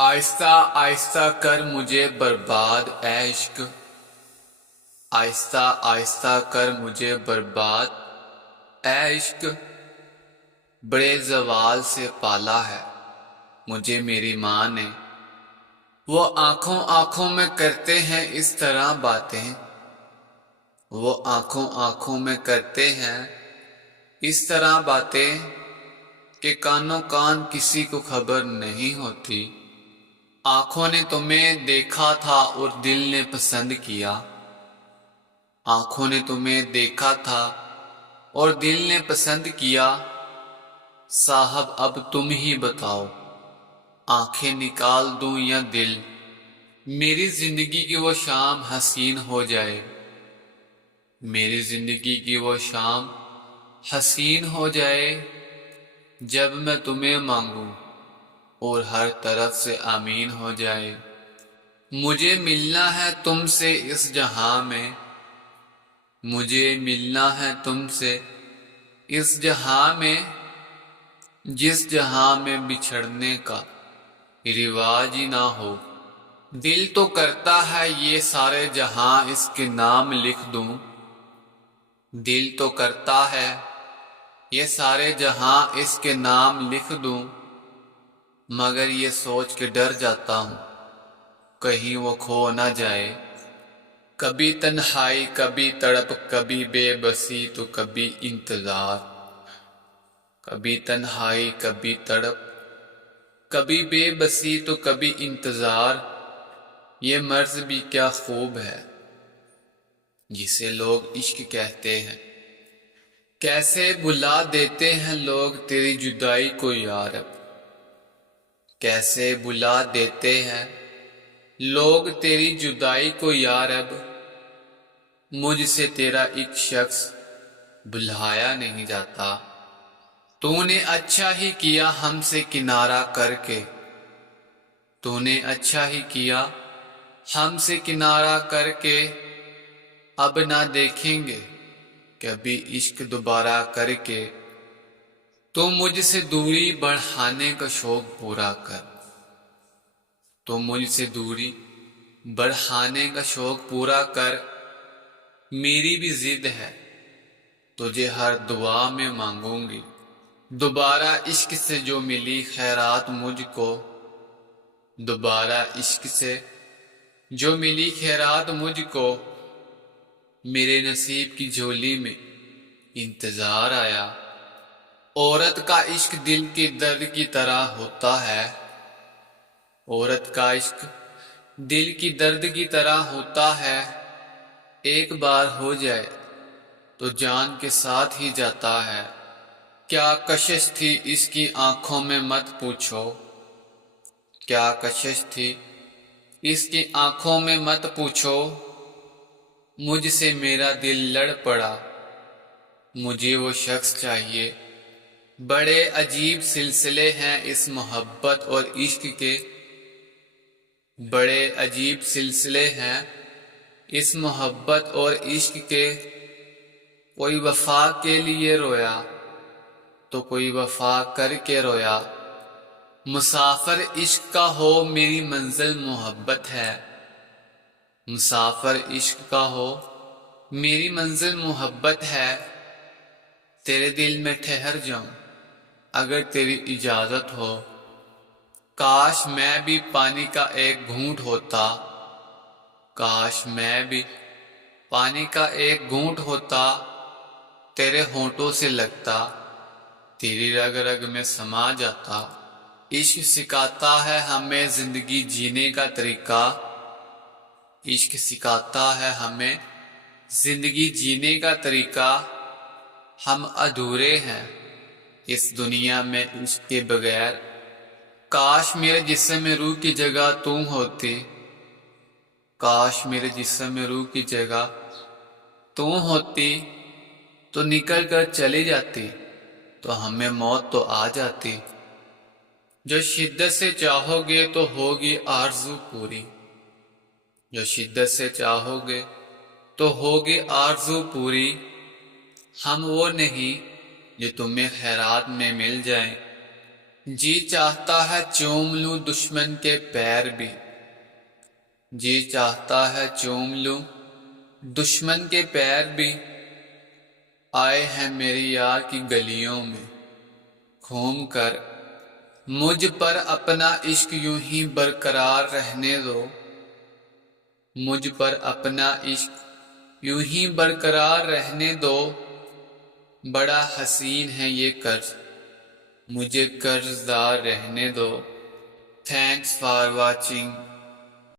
آہستہ آہستہ کر مجھے برباد اے عشق، آہستہ آہستہ کر مجھے برباد اے عشق، بڑے زوال سے پالا ہے مجھے میری ماں نے۔ وہ آنکھوں آنکھوں میں کرتے ہیں اس طرح باتیں، وہ آنکھوں آنکھوں میں کرتے ہیں اس طرح باتیں کہ کانوں کان کسی کو خبر نہیں ہوتی۔ آنکھوں نے تمہیں دیکھا تھا اور دل نے پسند کیا، آنکھوں نے تمہیں دیکھا تھا اور دل نے پسند کیا۔ صاحب اب تم ہی بتاؤ، آنکھیں نکال دوں یا دل؟ میری زندگی کی وہ شام حسین ہو جائے، میری زندگی کی وہ شام حسین ہو جائے، جب میں تمہیں مانگوں اور ہر طرف سے آمین ہو جائے۔ مجھے ملنا ہے تم سے اس جہاں میں، مجھے ملنا ہے تم سے اس جہاں میں، جس جہاں میں بچھڑنے کا رواج ہی نہ ہو۔ دل تو کرتا ہے یہ سارے جہاں اس کے نام لکھ دوں، دل تو کرتا ہے یہ سارے جہاں اس کے نام لکھ دوں، مگر یہ سوچ کے ڈر جاتا ہوں کہیں وہ کھو نہ جائے۔ کبھی تنہائی کبھی تڑپ، کبھی بے بسی تو کبھی انتظار، کبھی تنہائی کبھی تڑپ، کبھی بے بسی تو کبھی انتظار۔ یہ مرض بھی کیا خوب ہے جسے لوگ عشق کہتے ہیں، کیسے بلا دیتے ہیں لوگ تیری جدائی کو یارب، کیسے بلا دیتے ہیں لوگ تیری جدائی کو یارب۔ مجھ سے تیرا ایک شخص بلایا نہیں جاتا، تو نے اچھا ہی کیا ہم سے کنارہ کر کے، تو نے اچھا ہی کیا ہم سے کنارہ کر کے۔ اب نہ دیکھیں گے کبھی عشق دوبارہ کر کے، تو مجھ سے دوری بڑھانے کا شوق پورا کر، تو مجھ سے دوری بڑھانے کا شوق پورا کر۔ میری بھی ضد ہے تجھے ہر دعا میں مانگوں گی، دوبارہ عشق سے جو ملی خیرات مجھ کو، دوبارہ عشق سے جو ملی خیرات مجھ کو۔ میرے نصیب کی جھولی میں انتظار آیا، عورت کا عشق دل کے درد کی طرح ہوتا ہے، عورت کا عشق دل کی درد کی طرح ہوتا ہے۔ ایک بار ہو جائے تو جان کے ساتھ ہی جاتا ہے۔ کیا کشش تھی اس کی آنکھوں میں مت پوچھو، کیا کشش تھی اس کی آنکھوں میں مت پوچھو۔ مجھ سے میرا دل لڑ پڑا، مجھے وہ شخص چاہیے۔ بڑے عجیب سلسلے ہیں اس محبت اور عشق کے، بڑے عجیب سلسلے ہیں اس محبت اور عشق کے۔ کوئی وفا کے لیے رویا تو کوئی وفا کر کے رویا۔ مسافر عشق کا ہو میری منزل محبت ہے، مسافر عشق کا ہو میری منزل محبت ہے۔ تیرے دل میں ٹھہر جاؤں اگر تیری اجازت ہو، کاش میں بھی پانی کا ایک گھونٹ ہوتا، کاش میں بھی پانی کا ایک گھونٹ ہوتا، تیرے ہونٹوں سے لگتا، تیری رگ رگ میں سما جاتا۔ عشق سکھاتا ہے ہمیں زندگی جینے کا طریقہ، عشق سکھاتا ہے ہمیں زندگی جینے کا طریقہ۔ ہم ادھورے ہیں اس دنیا میں عشق کے بغیر، کاش میرے جسم میں روح کی جگہ تم ہوتی، کاش میرے جسم میں روح کی جگہ تم ہوتی، تو نکل کر چلی جاتی تو ہمیں موت تو آ جاتی۔ جو شدت سے چاہو گے تو ہوگی آرزو پوری، جو شدت سے چاہو گے تو ہوگی آرزو پوری۔ ہم وہ نہیں جو تمہیں خیرات میں مل جائیں، جی چاہتا ہے چوم لوں دشمن کے پیر بھی، جی چاہتا ہے چوم لوں دشمن کے پیر بھی، آئے ہیں میری یار کی گلیوں میں گھوم کر، مجھ پر اپنا عشق یوں ہی برقرار رہنے دو، مجھ پر اپنا عشق یوں ہی برقرار رہنے دو، بڑا حسین ہے یہ قرض مجھے قرض دار رہنے دو۔ Thanks for watching.